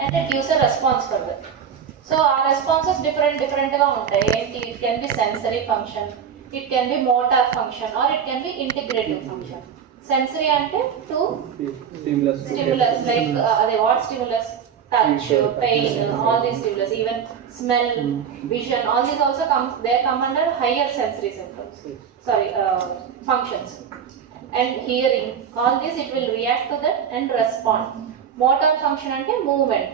and it gives a response for that. So our responses different గా ఉంటాయి. ఏంటి? It can be sensory function, it can be motor function, or it can be integrative function. Sensory అంటే to stimulus like what stimulus? Touch, pain, all these stimulus, even smell, vision, all these also come under higher sensory symptoms. Functions. And hearing, all this it will react to that and respond. Motor function అంటే movement,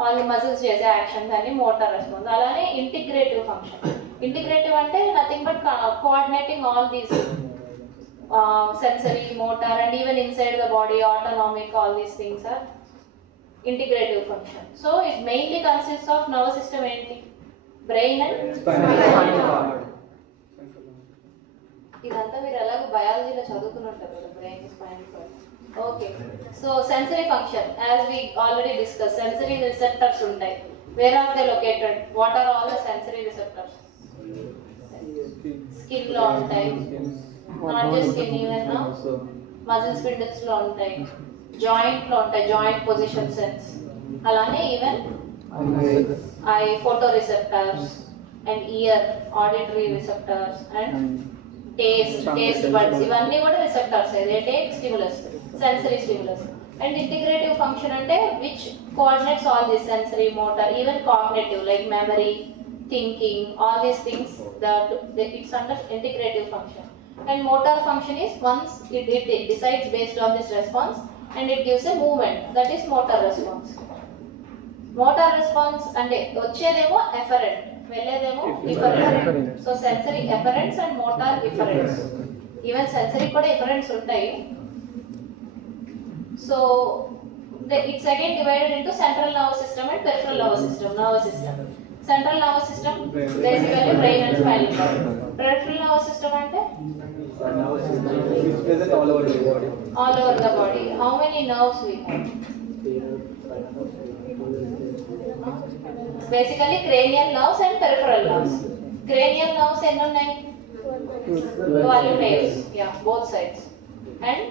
all the muscles చేసే actions అని motor response. అలానే integrative function. Integrative అంటే nothing but coordinating all these sensory, motor, and even inside the body, autonomic, all these things are integrative function. So it mainly consists of nervous system ఏంటి? Brain and spinal cord. ఇదంతా మీరు ఎలాగో బయాలజీలో చదువుకున్నట్టు కదా, brain spinal cord. Okay, so sensory function as we already discuss, sensory receptors ఉంటాయి. Where are they located? What are all the sensory receptors? Skin లో ఉంటాయి, not just skin, even muscle spindles లో ఉంటాయి, జాయింట్ లో ఉంటాయి, joint position sense. అలానే even eye photo receptors and ear auditory receptors and taste buds, ఇవన్నీ కూడా receptors. They take stimulus, sensory stimulus. And integrative function అంటే which coordinates all this sensory, motor, even cognitive like memory, thinking, all these things that it's under integrative function. And motor function is once it decides based on this response and it gives a movement, that is motor response. Motor response అంటే వచ్చేదేమో efferent, వెళ్ళేదేమో efferent. So sensory efferents and motor efferents. Even sensory కూడా efferents ఉంటాయి. So it's again divided into central nervous system and peripheral nervous system. Central nervous system basically brain and spinal cord. Peripheral nervous system అంటే it's present all over the body. All over the body. How many nerves we have? Basically cranial nerves and peripheral nerves. Cranial nerves ఎన్ని ఉన్నాయి? 12 pairs. Yeah, both sides. And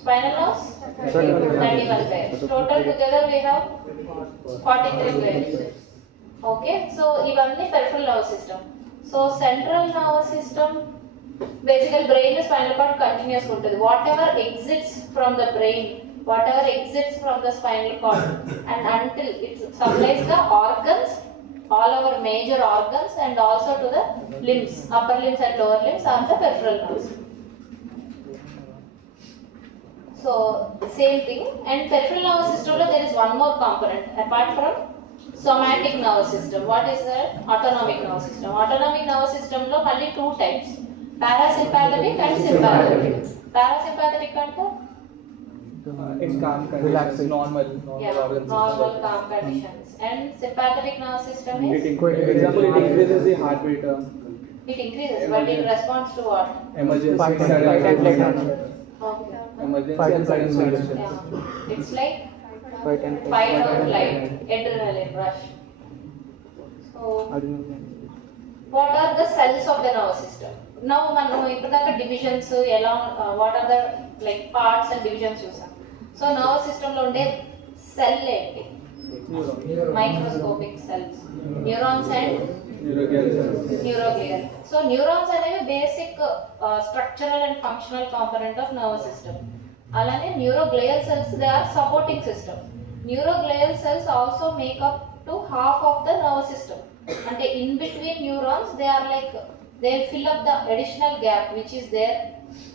spinal nerves 31 pairs. Total together we have 43 pairs. Okay, so ఇవన్నీ peripheral nervous system. So central nervous system basically brain and spinal cord continuous ఉంటుంది. Whatever exits from the brain, whatever exits from the spinal cord, and until it supplies the organs, all our major organs, and also to the limbs, upper limbs and lower limbs are the peripheral nerves. So same thing. And peripheral nervous system lo there is one more component apart from somatic nervous system. What is that? Autonomic nervous system. Autonomic nervous system lo malli two types, parasympathetic and sympathetic. Parasympathetic ante It's calm conditions, normal calm conditions. And sympathetic nervous system is example, it increases the heart rate. It increases, but it responds to what? Emergency, Okay. emergency and sudden conditions. Yeah. It's like fight or flight, adrenaline rush. So what are the cells of the nervous system? Now మనం ఇప్పటిదాకా divisions ఎలా, what are the like parts and divisions చూసాం. So nervous system లో ఉండే cell ఏంటి? Microscopic cells, neurons and neuroglial. So neurons అనేవి basic structural and functional component of nervous system. అలానే neuroglial cells they are supporting system. Neuroglial cells also make up to half of the nervous system. అంటే in between neurons they are like they'll fill up the additional gap which is there.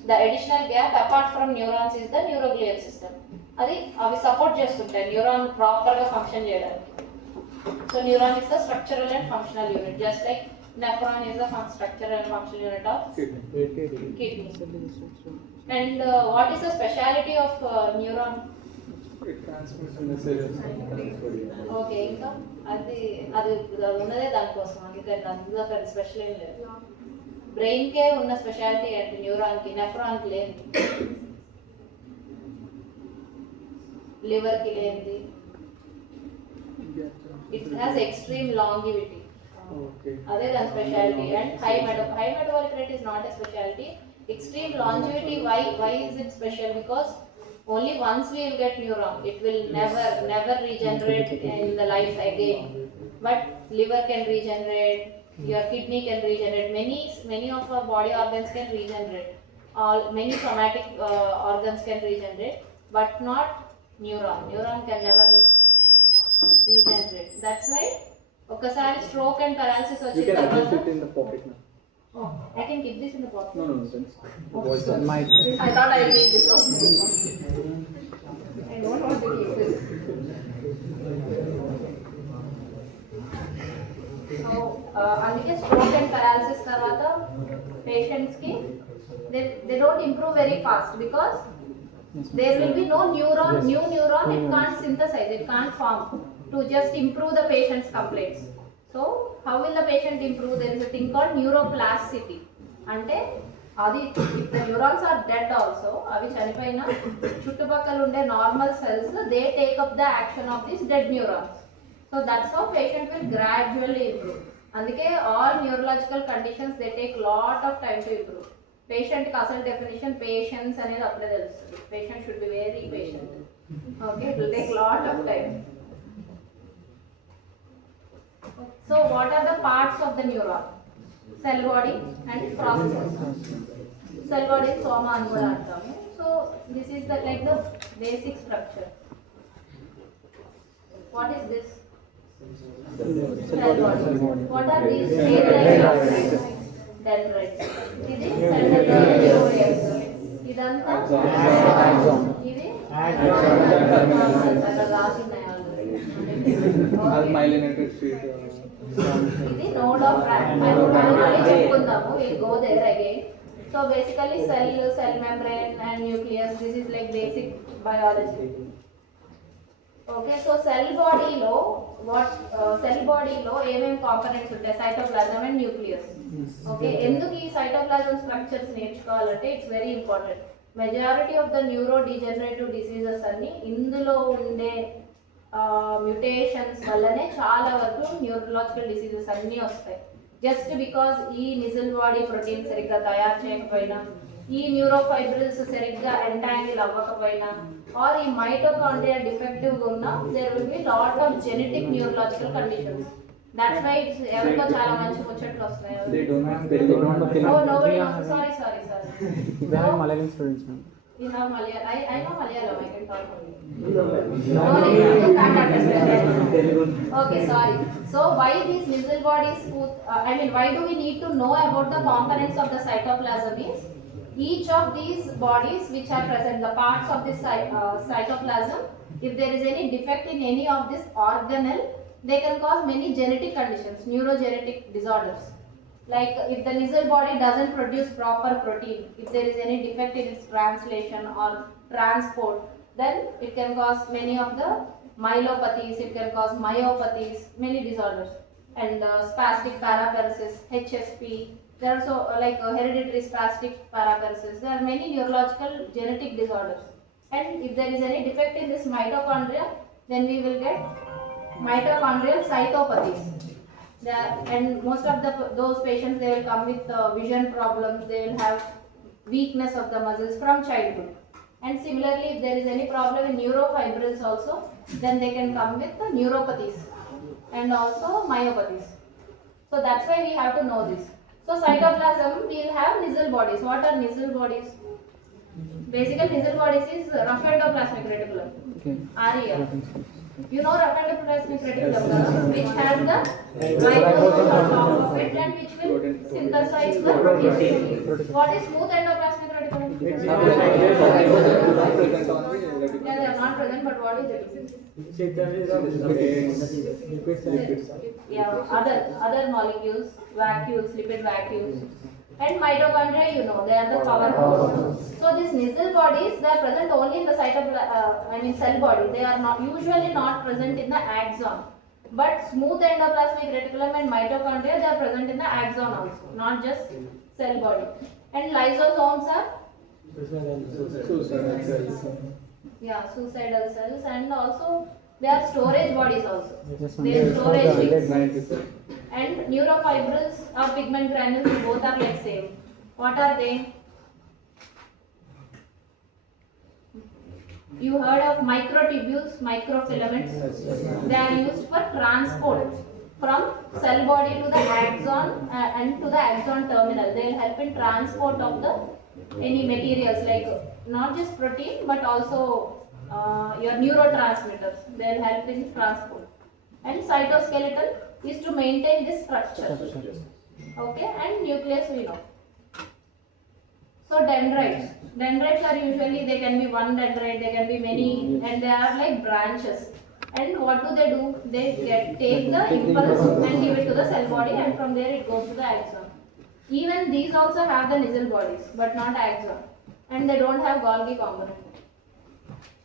The additional gap apart from neurons is the neuroglial system. అది అవి support చేస్తుంటాయి neuron proper గా function చేయడానికి. So neuron is the structural and functional unit, just like nephron is the structural and functional unit of kidney. And what is the speciality of neuron? It transmits messages. Okay, ఇంకా అది ఉన్నదే దానికోసం, అందుకే అందులో అక్కడ special ఏం లేదు. Brain కే ఉన్న స్పెషాలిటీ ఏంటి? న్యూరాన్ కి, నెఫ్రాన్ కి లేదు, లివర్ కి లేదు. It has extreme longevity. అదే దాని speciality. And high metabolic rate is not a speciality. Extreme longevity, why is it special? Because Only once we will get neuron. It will never regenerate in the life again. But liver can regenerate, your kidney can regenerate, many of our body organs can regenerate. All many somatic organs can regenerate, but not neuron. Neuron can never regenerate. That's why ఒకసారి stroke and paralysis You వచ్చిన can adjust తర్వాత it in the pocket now. oh, I can keep this in the pocket. No, thanks. I thought I'll keep this also. I don't want to keep this. So, అందుకే stroke and paralysis తర్వాత patients కి they don't improve very fast because there will be no neuron, new neuron, it can't synthesize, it can't form to just improve the patient's complaints. So, how will the patient improve? There is a thing called neuroplasticity. అంటే అది if the neurons are dead also, అవి చనిపోయిన చుట్టుపక్కల ఉండే normal cells, they take up the action of these dead neurons. So that's how patient will gradually improve. అందుకే all neurological conditions they take lot of time to improve. Patient కి అసలు definition patience అనేది అప్పుడే తెలుస్తుంది. Patient should be very patient. Okay, it will take lot of time. So what are the parts of the neuron? Cell body and processes. Cell body soma అని కూడా అంటాము. So this is the like the basic structure. What is this? Cell body. What are these? Dendrites. ఇది central nucleus. ఇదంతా ఇది అక్కడ రాసినాయి As myelinated sheet. ఇది node of మళ్ళీ చెప్పుకుందాము. We'll go there again. So basically cell membrane and nucleus, this is like basic biology. Okay, so cell body లో ఏమేమి components ఉంటాయి? Cytoplasm and nucleus. Okay, ఎందుకు ఈ సైటోప్లాజం స్ట్రక్చర్స్ నేర్చుకోవాలంటే it's very important. Majority of the neuro degenerative diseases అన్ని ఇందులో ఉండే mutations వల్లనే చాలా వరకు న్యూరలాజికల్ డిసీజెస్ అన్నీ వస్తాయి. జస్ట్ బికాజ్ ఈ నిజల్ బాడీ ప్రోటీన్ సరిగ్గా తయారు చేయకపోయినా, ఈ న్యూరోఫైబ్రిల్స్ సరిగ్గా ఎంటాంగిల్ అవ్వకపోయినా, ఆర్ ఈ మైటోకాండ్రియా డిఫెక్టివ్గా ఉన్నా, there will be lot of genetic neurological conditions. That's why it's ఎవరికో చాలా మంచి ముచ్చట్లు వస్తాయి. Oh no, sorry. We have Malayalam students, ma'am. You have Malayalam. I know Malayalam. I can talk only. No, you can't understand. Okay, sorry. So why these nasal bodies? Why do we need to know about the components of the cytoplasm? Is each of these bodies which are present, the parts of this cytoplasm, if there is any defect in any of this organelle, they can cause many genetic conditions, neurogenetic disorders. Like if the nasal body doesn't produce proper protein, if there is any defect in its translation or transport, then it can cause many of the myelopathies, it can cause myopathies, many disorders. And spastic paraparesis, HSP, there are also hereditary spastic paraparesis. There are many neurological genetic disorders. And if there is any defect in this mitochondria, then we will get mitochondrial cytopathies. And most of those patients, they will come with vision problems, they will have weakness of the muscles from childhood. And similarly, if there is any problem in neurofibrils also, then they can come with the neuropathies and also myopathies. So that's why we have to know this. So cytoplasm, we will have nasal bodies. What are nasal bodies? Basically, nasal bodies is rough endoplasmic reticulum, RER. You know rough endoplasmic reticulum, which has the ribosomes on top of it and which will synthesize the protein. What is smooth endoplasmic reticulum? Yeah, they are not present, but what is it? Yeah, other molecules, vacuoles, lipid vacuoles. And mitochondria, you know, they are the powerhouse. So these nasal bodies, they are present only in the cell body. They are usually not present in the axon. But smooth endoplasmic reticulum and mitochondria, they are present in the axon also, not just cell body. And lysosomes are suicidal cells, and also they are storage bodies also. They are storage things. And neurofibrils or pigment granules, both are like same. What are they? You heard of microtubules, microfilaments. They are used for transport from cell body to the axon and to the axon terminal. They will help in transport of the any materials like not just protein but also your neurotransmitters. They will help in transport. And cytoskeleton is to maintain this structure. Okay, and nucleus we know. So dendrites. Dendrites are usually, they can be one dendrite, they can be many, and they are like branches. And what do? They take the impulse and give it to the cell body, and from there it goes to the axon. Even these also have the nissl bodies, but not axon. And they don't have Golgi component.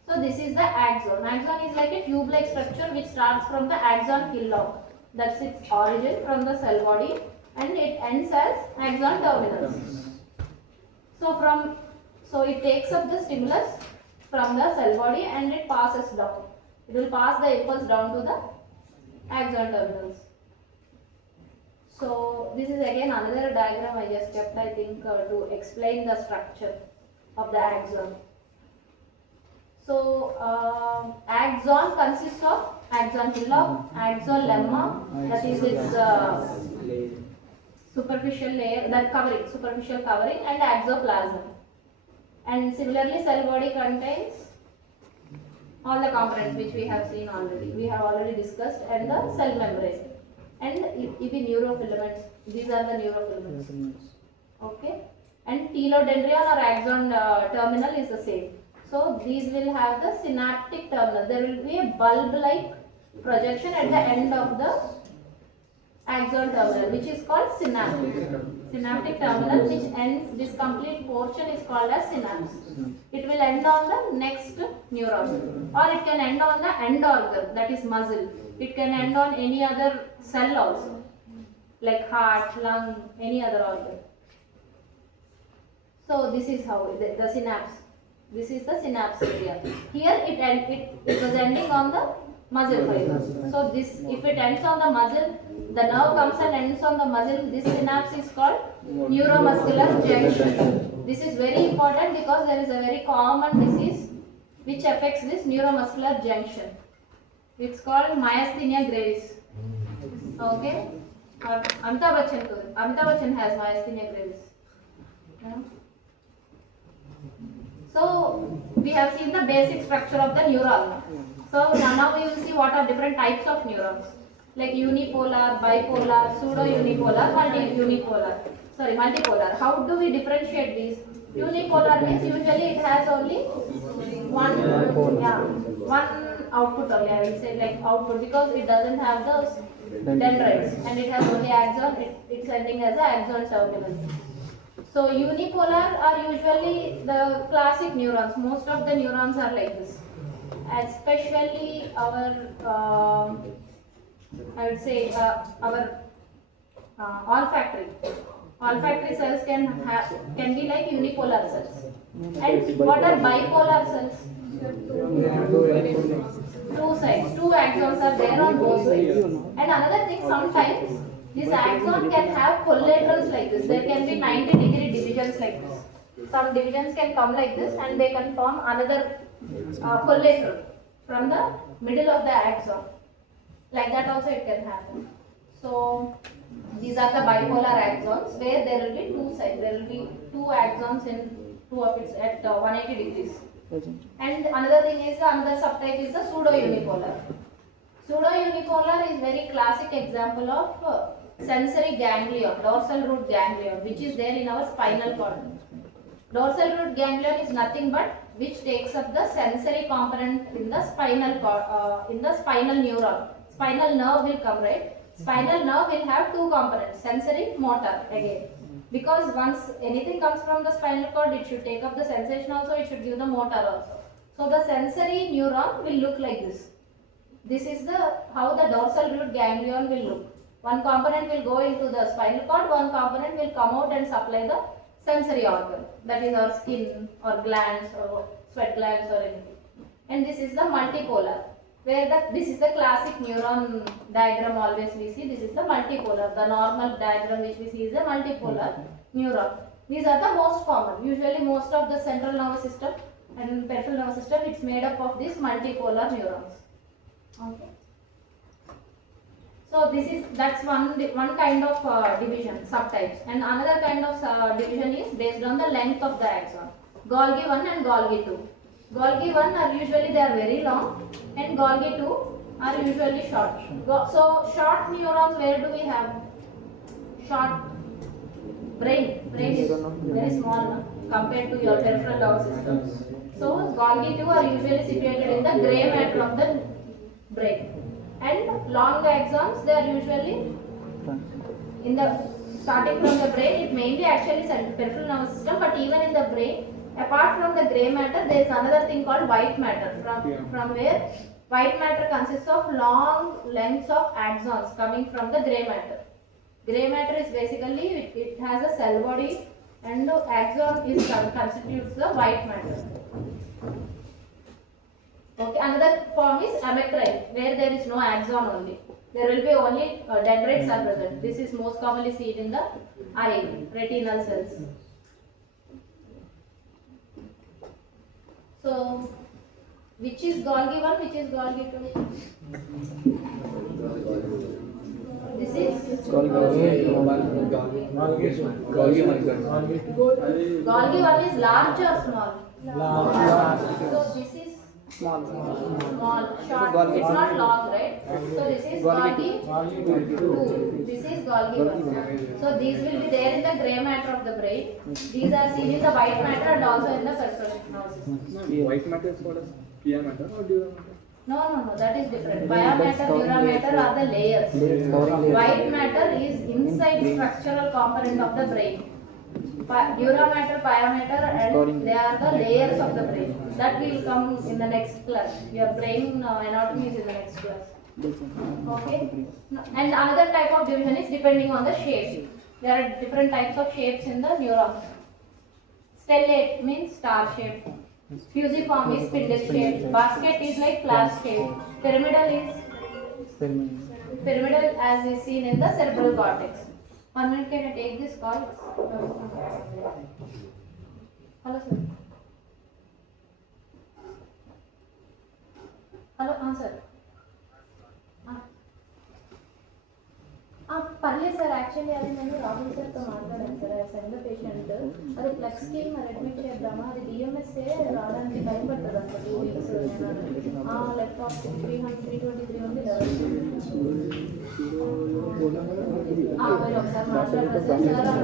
So this is the axon. Axon is like a tube-like structure which starts from the axon hillock. That's its origin from the cell body, and it ends as axon terminus. So it takes up the stimulus from the cell body and it passes down. It will pass the impulse down to the axon terminals. So this is again another diagram I just kept, I think, to explain the structure of the axon. So axon consists of axon hillock, axon lemma, that is its superficial layer, that covering, superficial covering, and axoplasm. And similarly, cell body contains all the components which we have seen already. We have already discussed, and the cell membrane. And if neurofilaments, these are the neurofilaments. Okay. And telodendrion or axon terminal is the same. So these will have the synaptic terminal. There will be a bulb-like projection at the end of the axon terminal, which is called synaptic. Synaptic terminal, which ends, this complete portion is called as synapse. It will end on the next neuron, or it can end on the end organ, that is muscle. It can end on any other cell also, like heart, lung, any other organ. So this is how the synapse. This is the synapse area. Here it was ending on the muscle fiber. So this, if it ends on the muscle, the nerve comes and ends on the muscle. This synapse is called neuromuscular junction. This is very important because there is a very common disease which affects this neuromuscular junction. It's called myasthenia gravis. Okay? Amitabh Bachchan has myasthenia gravis. Yeah. So we have seen the basic structure of the neuron. So now we will see what are different types of neurons, like unipolar, bipolar, pseudo-unipolar, multipolar. How do we differentiate these? Unipolar means usually it has only one output only, I will say, like output, because it doesn't have those dendrites and it has only axon, it's ending as an axon terminal. So unipolar are usually the classic neurons. Most of the neurons are like this. Especially our, I would say, our olfactory cells can be like unipolar cells. And what are bipolar cells? Two sides, two axons are there on both sides. And another thing, sometimes this axon can have collaterals like this. There can be 90-degree divisions like this. Some divisions can come like this and they can form another collateral from the middle of the axon. Like that also it can happen. So these are the bipolar axons where there will be two sides. There will be two axons in two of its at 180 degrees. And another thing is, another subtype is the pseudo-unipolar. Pseudo-unipolar is very classic example of sensory ganglion, dorsal root ganglion, which is there in our spinal cord. Dorsal root ganglion is nothing but which takes up the sensory component in the spinal cord, in the spinal neuron. Spinal nerve will come, right? Spinal nerve will have two components, sensory, motor again. Because once anything comes from the spinal cord, it should take up the sensation also, it should give the motor also. So the sensory neuron will look like this. This is how the dorsal root ganglion will look. One component will go into the spinal cord, one component will come out and supply the sensory organ. That is our skin or glands or sweat glands or anything. And this is the multipolar, where this is the classic neuron diagram always we see. This is the multipolar. The normal diagram which we see is a multipolar neuron. These are the most common. Usually most of the central nervous system and peripheral nervous system, it's made up of these multipolar neurons. Okay. So that's one kind of division, subtypes, and another kind of division is based on the length of the axon. Golgi 1 and Golgi 2. Golgi 1 are usually they are very long, and Golgi 2 are usually short. So short neurons, where do we have? Short brain is very small no? compared to your peripheral nervous system. So Golgi 2 are usually situated in the gray matter of the brain. And long axons, they are usually in the starting from the brain. It mainly actually peripheral nervous system, but even in the brain, apart from the gray matter, there is another thing called white matter. From where white matter consists of long lengths of axons coming from the gray matter. Gray matter is basically it has a cell body, and the axon constitutes the white matter. Okay, another form is ametrine, where there is no axon only. There will be only dendrites are present. This is most commonly seen in the eye, retinal cells. So, which is Golgi 1, which is Golgi 2? This is Golgi 1 is large or small? Large. So this is small, short. It's not long, right? So this is Golgi 2. This is Golgi 1. So these will be there in the gray matter of the brain. These are seen in the white matter and also in the peripheral nervous system. White matter is called as pia matter or dura matter? No, that is different. Biomatter, dura matter are the layers. White matter is inside structural component of the brain. Dura matter, biomatter, and they are the layers of the brain. That will come in the next class. Your brain anatomy is in the next class. Okay. And another type of division is depending on the shape. There are different types of shapes in the neurons. Stellate means star shape. Fusiform is spindle shape. Basket is like flask shape. Pyramidal is pyramidal as is seen in the cerebral cortex. 1 minute, can I take this call? Hello, sir. Hello, sir. పర్లేదు sir, actually అది నేను రాహుల్ సార్తో మాట్లాడాను sir. I send the patient అది ఫ్లెక్స్కి మరి admit చేద్దామా, అది డిఎంఎస్ఏ రావడానికి టైం పడుతుంది అంట 2 weeks. నేను లెఫ్ట్ ఆఫ్ 323 ఉంది మీరు ఒకసారి మాట్లాడతారు సార్.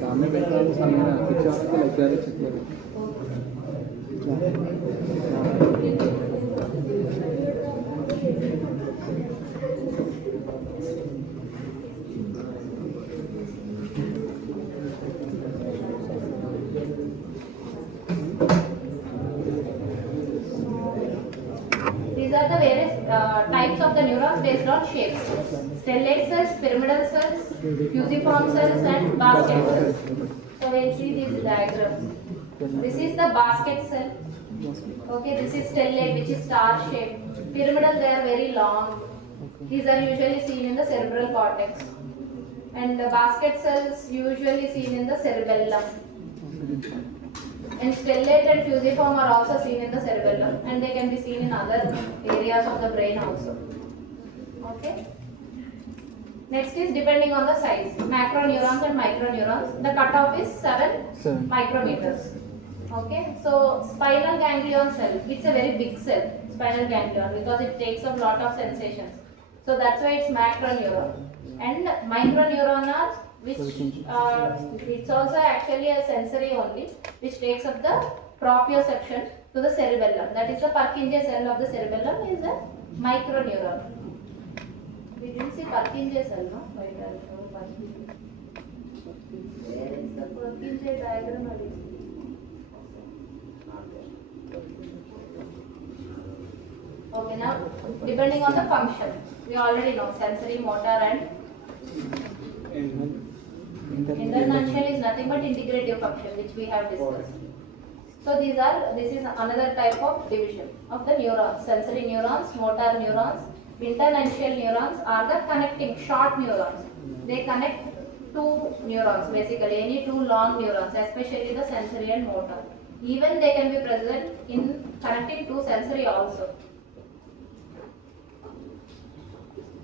सामने बैठा है, सामने पीछे आके लगता है चक्कर. These are the various types of the neurons based on shapes. Stellate cells, pyramidal cells, fusiform cells, and basket cells. So we'll see these diagrams. This is the basket cell. Okay, this is stellate, which is star shape. Pyramidal, they are very long. These are usually seen in the cerebral cortex. And the basket cells usually seen in the cerebellum. And stellate and fusiform are also seen in the cerebellum, and they can be seen in other areas of the brain also. Okay. Next is depending on the size, macroneurons and microneurons. The cutoff is 7 micrometers. Okay. So spinal ganglion cell, it's a very big cell, spinal ganglion, because it takes up lot of sensations. So that's why it's macroneuron. And microneuron are which it's also actually a sensory only, which takes up the proprioception to the cerebellum. That is the Purkinje cell of the cerebellum is a microneuron. We didn't see Purkinje cell, no? Wait, I'll show Purkinje. Where is the Purkinje diagram? Okay, now depending on the function, we already know sensory, motor, and Internuncial is nothing but integrative function, which we have discussed. So this is another type of division of the neurons. Sensory neurons, motor neurons, internuncial neurons are the connecting short neurons. They connect two neurons, basically any two long neurons, especially the sensory and motor. Even they can be present in connecting to sensory also.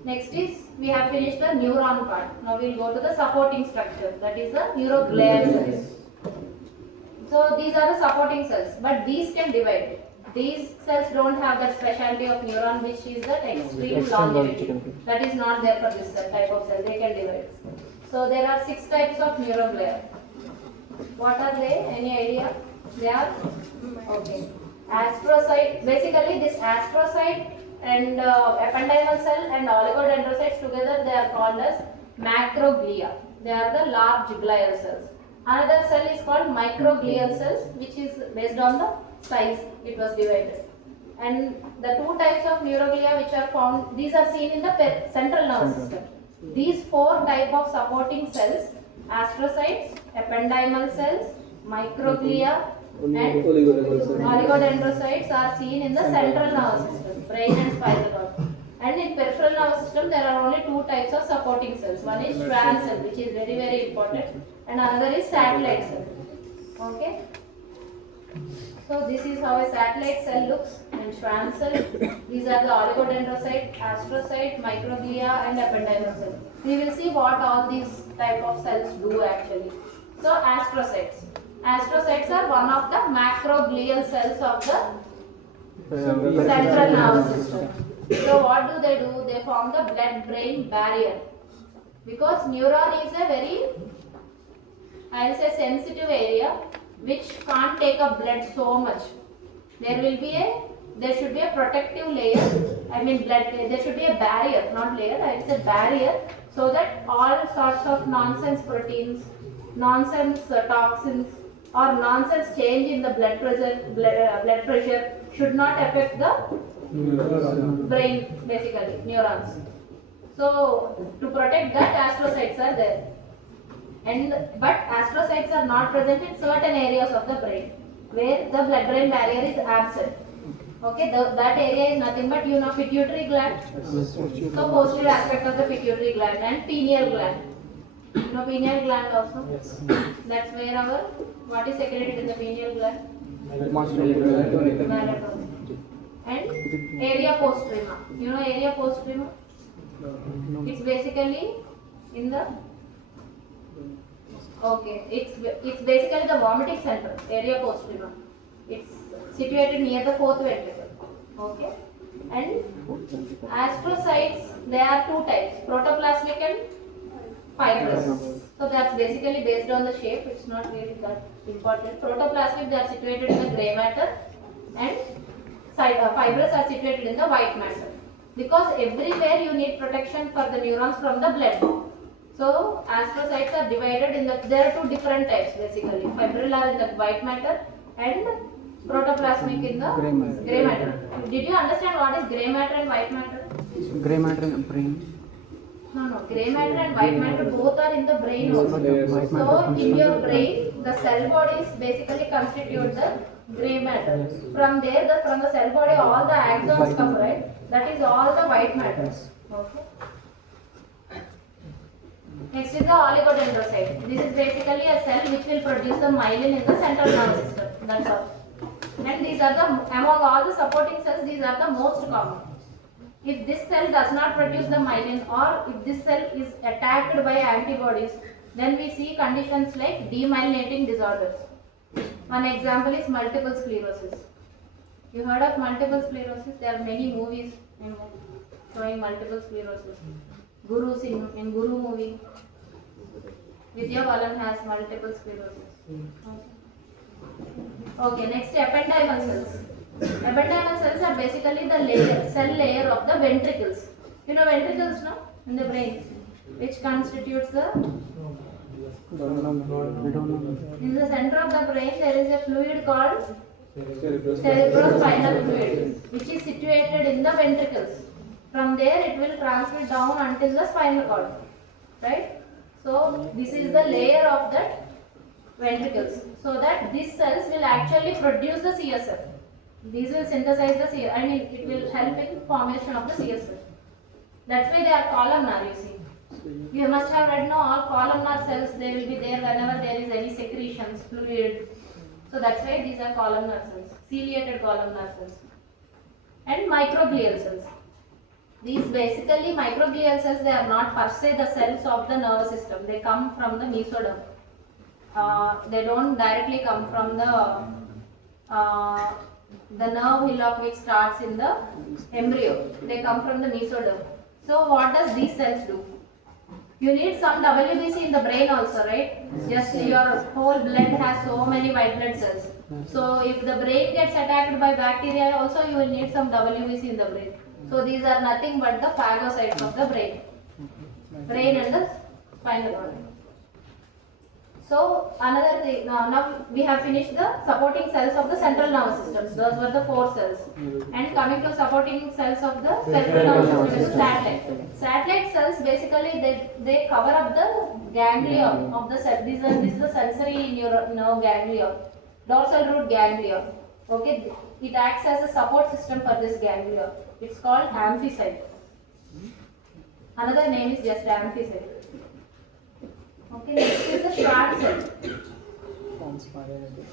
Next is, we have finished the neuron part. Now we will go to the supporting structure, that is the neuroglial cells. So these are the supporting cells, but these can divide. These cells don't have that specialty of neuron, which is the extreme longevity. That is not there for this type of cell, they can divide. So there are 6 types of neuroglia. What are they? Any idea? They are, okay. Astrocyte, basically this astrocyte and ependymal cell and oligodendrocytes together, they are called as macroglia. They are the large glial cells. Another cell is called microglial cells, which is based on the size it was divided. And the 2 types of neuroglia which are found, these are seen in the central nervous system. These 4 type of supporting cells, astrocytes, ependymal cells, microglia and oligodendrocytes are seen in the central nervous system, brain and spinal cord. And in peripheral nervous system, there are only 2 types of supporting cells. One is Schwann cell, which is very, very important, and another is satellite cell. Okay. So this is how a satellite cell looks, and Schwann cell. These are the oligodendrocyte, astrocyte, microglia, and ependymal cell. We will see what all these type of cells do actually. So astrocytes. Astrocytes are one of the macroglial cells of the central nervous system. So what do? They form the blood-brain barrier. Because neuron is a very, I will say, sensitive area which can't take up blood so much. There should be a protective layer. I mean there should be a barrier, not layer. I will say barrier, so that all sorts of nonsense proteins, nonsense toxins, or nonsense change in the blood pressure should not affect the brain, basically neurons. So to protect that, astrocytes are there. But astrocytes are not present in certain areas of the brain where the blood-brain barrier is absent. Okay, that area is nothing but pituitary gland. So posterior aspect of the pituitary gland and pineal gland. Pineal gland also. Yes. That's where what is secreted in the pineal gland? Melatonin. And area postrema. Area postrema? It's basically in the, okay, it's basically the vomiting center, area postrema. It's situated near the 4th ventricle. Okay. And astrocytes, there are 2 types, protoplasmic and fibrous. So that's basically based on the shape, it's not really that important. Protoplasmic, they are situated in the grey matter, and fibrous are situated in the white matter. Because everywhere you need protection for the neurons from the blood. So astrocytes are divided in there are 2 different types basically. Fibrillar in the white matter and protoplasmic in the grey matter. Did you understand what is grey matter and white matter? Grey matter in the brain. No. Grey matter and white matter both are in the brain also. White matter So in functions your as- brain, the cell bodies basically constitute the grey matter. From there, from the cell body, all the axons come, right? That is all the white matter. Okay. Next is the oligodendrocyte. This is basically a cell which will produce the myelin in the central nervous system. That's all. And these are among all the supporting cells, these are the most common. If this cell does not produce the myelin, or if this cell is attacked by antibodies, then we see conditions like demyelinating disorders. One example is multiple sclerosis. You heard of multiple sclerosis? There are many movies showing multiple sclerosis. Guru in Guru movie, Vidya Balan has multiple sclerosis. Okay, next ependymal cells. Ependymal cells are basically the cell layer of the ventricles. Ventricles, no? In the brain, which constitutes the. We don't know. In the center of the brain, there is a fluid called cerebrospinal fluid, which is situated in the ventricles. From there, it will transmit down until the spinal cord, right? So this is the layer of that ventricles. So that these cells will actually produce the CSF. These will synthesize the CSF. I mean, it will help in formation of the CSF. That's why they are columnar, you see. You must have read, no, all columnar cells, they will be there whenever there is any secretions, fluid. So that's why these are columnar cells, ciliated columnar cells. And microglial cells. These basically microglial cells, they are not per se the cells of the nervous system. They come from the mesoderm. They don't directly come from the nerve hillock which starts in the embryo. They come from the mesoderm. So what does these cells do? You need some WBC in the brain also, right? Just your whole blood has so many white blood cells. So if the brain gets attacked by bacteria also, you will need some WBC in the brain. So these are nothing but the phagocytes of the brain. Brain and the spinal cord. So another thing, now we have finished the supporting cells of the central nervous system. Those were the 4 cells. And coming to supporting cells of the peripheral nervous system, is satellite. Satellite cells basically they cover up the ganglia of the cell. This is the sensory nerve ganglia, dorsal root ganglia. Okay, it acts as a support system for this ganglia. It's called amphicyte. Another name is just amphicyte. Okay, next is the Schwann cell.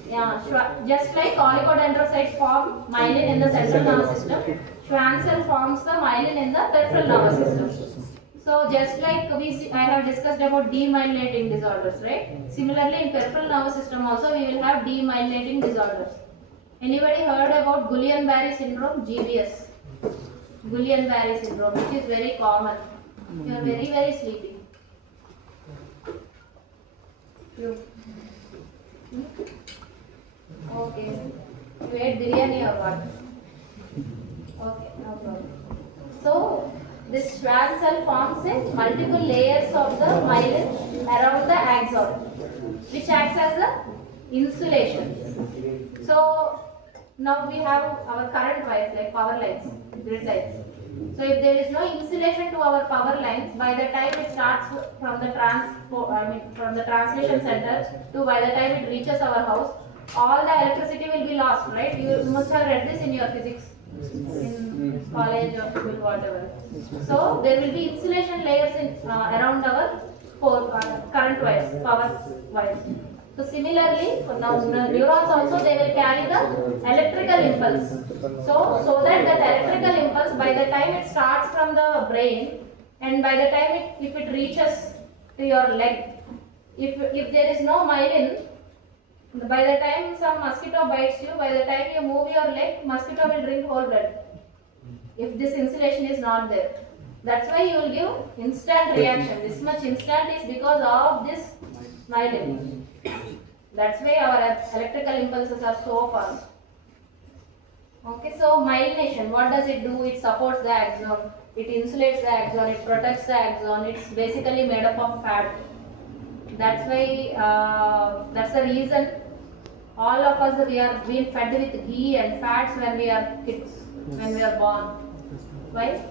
Yeah, just like oligodendrocytes form myelin in the central nervous system, Schwann cell forms the myelin in the peripheral nervous system. So just like I have discussed about demyelinating disorders, right? Similarly, in peripheral nervous system also we will have demyelinating disorders. Anybody heard about Guillain-Barré syndrome, GBS? Guillain-Barré syndrome, which is very common. You are very sleepy. You. Okay. You ate biryani or what? Okay, no problem. So this Schwann cell forms in multiple layers of the myelin around the axon, which acts as the insulation. So now we have our current wires like power lines, grid lines. So if there is no insulation to our power lines, by the time it starts from the from the transmission center to by the time it reaches our house, all the electricity will be lost, right? You must have read this in your physics in college or school, whatever. So there will be insulation layers in around our current wires, power wires. So similarly, now neurons also they will carry the electrical impulse. So that electrical impulse, by the time it starts from the brain, and by the time if it reaches to your leg, if there is no myelin, by the time some mosquito bites you, by the time you move your leg, mosquito will drink whole blood. If this insulation is not there, that's why you will give instant reaction. This much instant is because of this myelin. That's why our electrical impulses are so fast. Okay, so myelination, what does it do? It supports the axon, it insulates the axon, it protects the axon. It's basically made up of fat. That's why, that's the reason all of us we are being fed with ghee and fats when we are kids, when we are born. Why?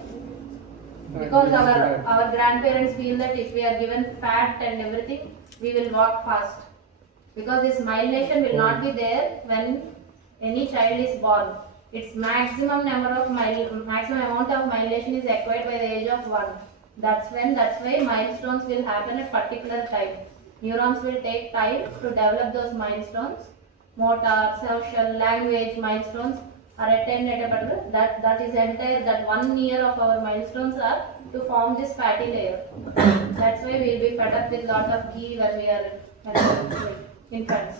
Because our grandparents feel that if we are given fat and everything, we will walk fast. Because this myelination will not be there when any child is born. Its maximum amount of myelination is acquired by the age of 1. That's why milestones will happen at particular time. Neurons will take time to develop those milestones. Motor, social, language milestones are attained at a particular. That is entire. That 1 year of our milestones are to form this fatty layer. That's why we will be fed up with lot of ghee when we are infants.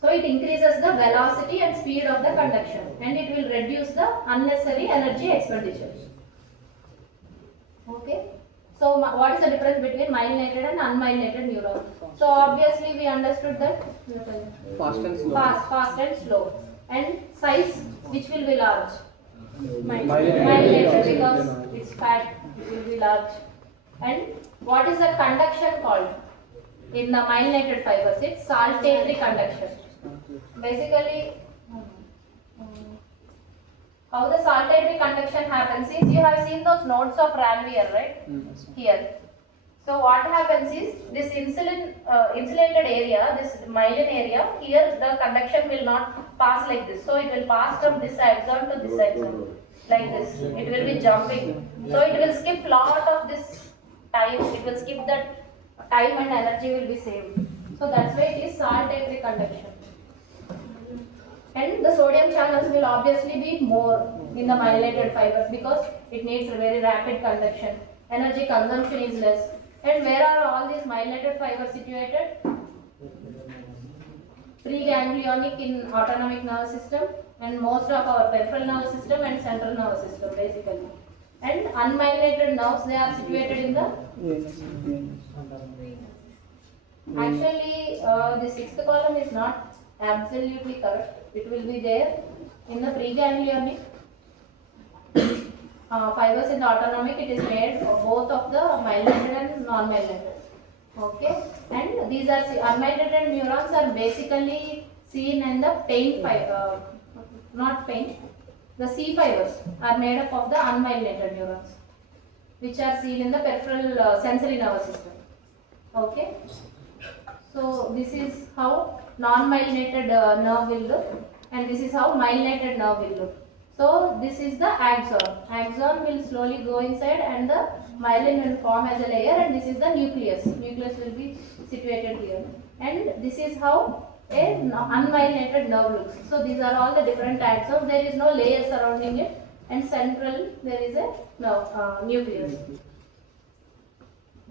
So it increases the velocity and speed of the conduction, and it will reduce the unnecessary energy expenditure. Okay. So what is the difference between myelinated and unmyelinated neuron? So obviously we understood that Fast and slow. Fast and slow. And size, which will be large? Myelinated. Myelinated, because it's fat, it will be large. And what is the conduction called? In the myelinated fibers, it's saltatory conduction. Basically, how the saltatory conduction happens is, you have seen those nodes of Ranvier, right? Here. So what happens is this insulated area, this myelin area, here the conduction will not pass like this. So it will pass from this axon to this axon like this. It will be jumping. So it will skip lot of this time. It will skip that time and energy will be saved. So that's why it is salt-free conduction. And the sodium channels will obviously be more in the myelinated fibers because it needs a very rapid conduction. Energy consumption is less. And where are all these myelinated fibers situated? Preganglionic in autonomic nervous system, and most of our peripheral nervous system and central nervous system basically. And unmyelinated nerves, they are situated in the actually the sixth column is not absolutely correct. It will be there in the preganglionic fibers. In the autonomic, it is made of both of the myelinated and non-myelinated. Okay, and these are unmyelinated neurons are basically seen in the pain fiber, not pain. The C fibers are made up of the unmyelinated neurons, which are seen in the peripheral sensory nervous system. Okay, so this is how non-myelinated nerve will look, and this is how myelinated nerve will look. So this is the axon. Axon will slowly go inside, and the myelin will form as a layer, and this is the nucleus. Nucleus will be situated here, and this is how a unmyelinated nerve looks. So these are all the different types of. There is no layer surrounding it, and central there is a nucleus.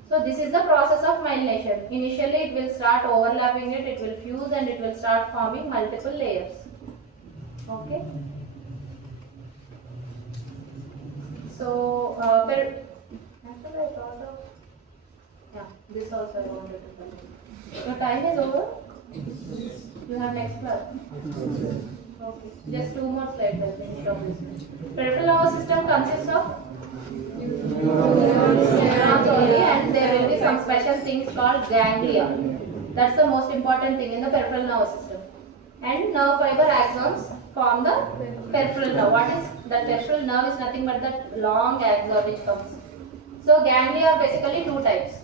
So this is the process of myelination. Initially it will start overlapping it, it will fuse, and it will start forming multiple layers. Okay. So actually I thought of, yeah, this also I wanted to complete. So time is over. You have next class. Okay. Just 2 more slides and finish off this. Peripheral nervous system consists of neurons only, and there will be some special things called ganglia. That's the most important thing in the peripheral nervous system. And nerve fiber axons form the peripheral nerve. What is the peripheral nerve? Is nothing but that long axon which comes. So ganglia are basically 2 types.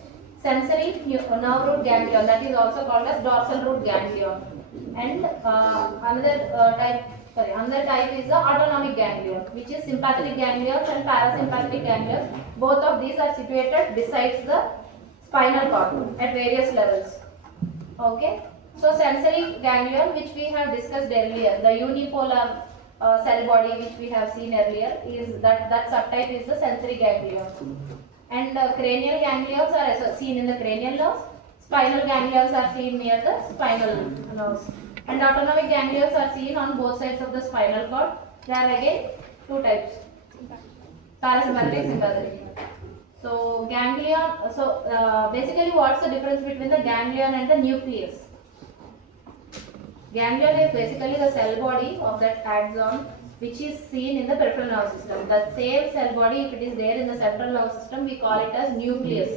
Sensory nerve root ganglion, that is also called as dorsal root ganglion. And another type is the autonomic ganglion, which is sympathetic ganglions and parasympathetic ganglions. Both of these are situated besides the spinal cord at various levels. Okay. So sensory ganglion, which we have discussed earlier, the unipolar cell body which we have seen earlier, is that subtype is the sensory ganglion. And cranial ganglions are seen in the cranial nerves. Spinal ganglions are seen near the spinal nerves. And autonomic ganglions are seen on both sides of the spinal cord. There are again 2 types: parasympathetic, sympathetic. So ganglion. So basically, what's the difference between the ganglion and the nucleus? Ganglion is basically the cell body of that axon, which is seen in the peripheral nervous system. The same cell body, if it is there in the central nervous system, we call it as nucleus.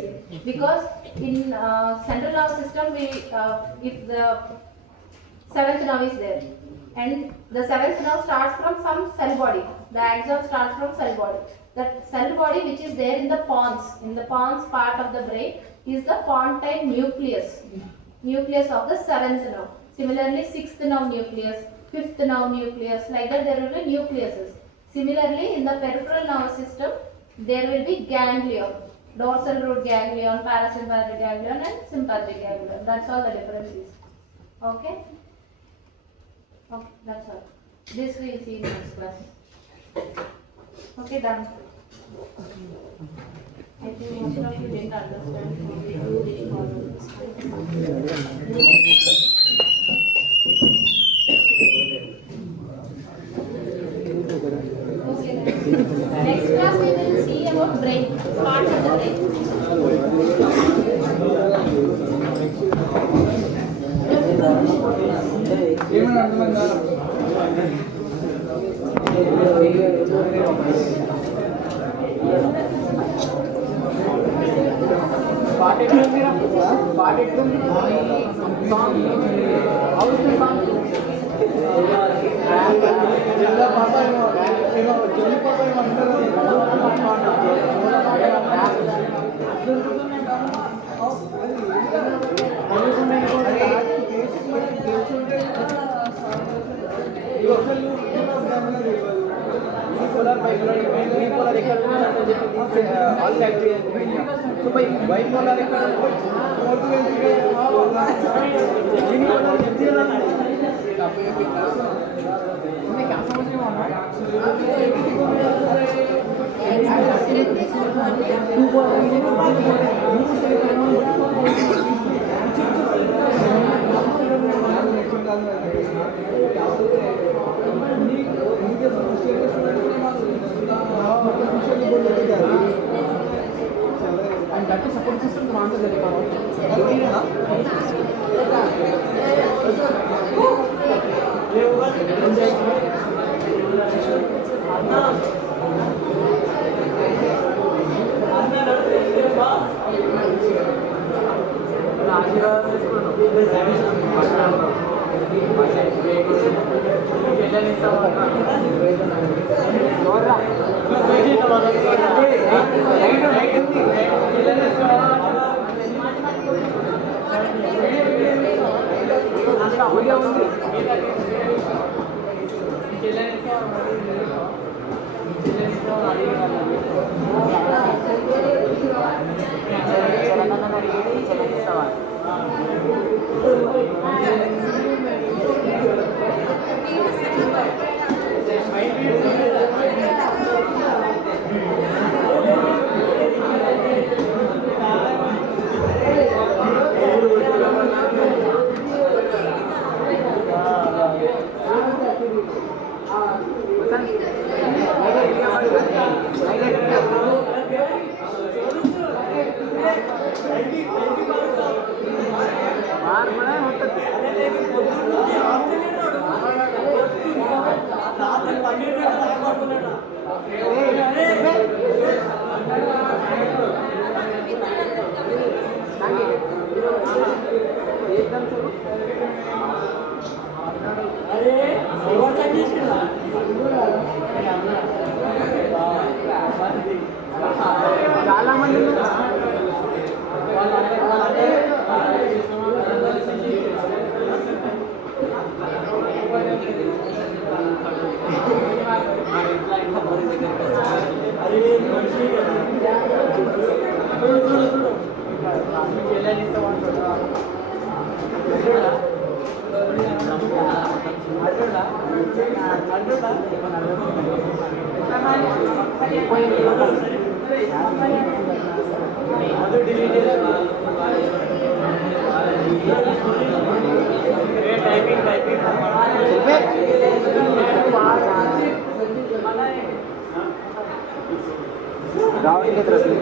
Because in central nervous system, if the 7th nerve is there, and the 7th nerve starts from some cell body. The axon starts from cell body. That cell body which is there in the pons part of the brain, is the pontine nucleus. Nucleus of the 7th nerve. Similarly, 6th nerve nucleus, 5th nerve nucleus, like that there will be nucleuses. Similarly, in the peripheral nervous system, there will be ganglion, dorsal root ganglion, parasympathetic ganglion, and sympathetic ganglion. That's all the differences. Okay? Okay, that's all. This we will see in next class. Okay, done. I think most of you didn't understand how we do this problem. Okay, next class we will see about brain, parts of the brain. Papa, Unipolar, bipolar, unipolar equal all bacteria. So by bipolar equal And that is support system to answer the record. చాలా మంది రావట్లేదు రవి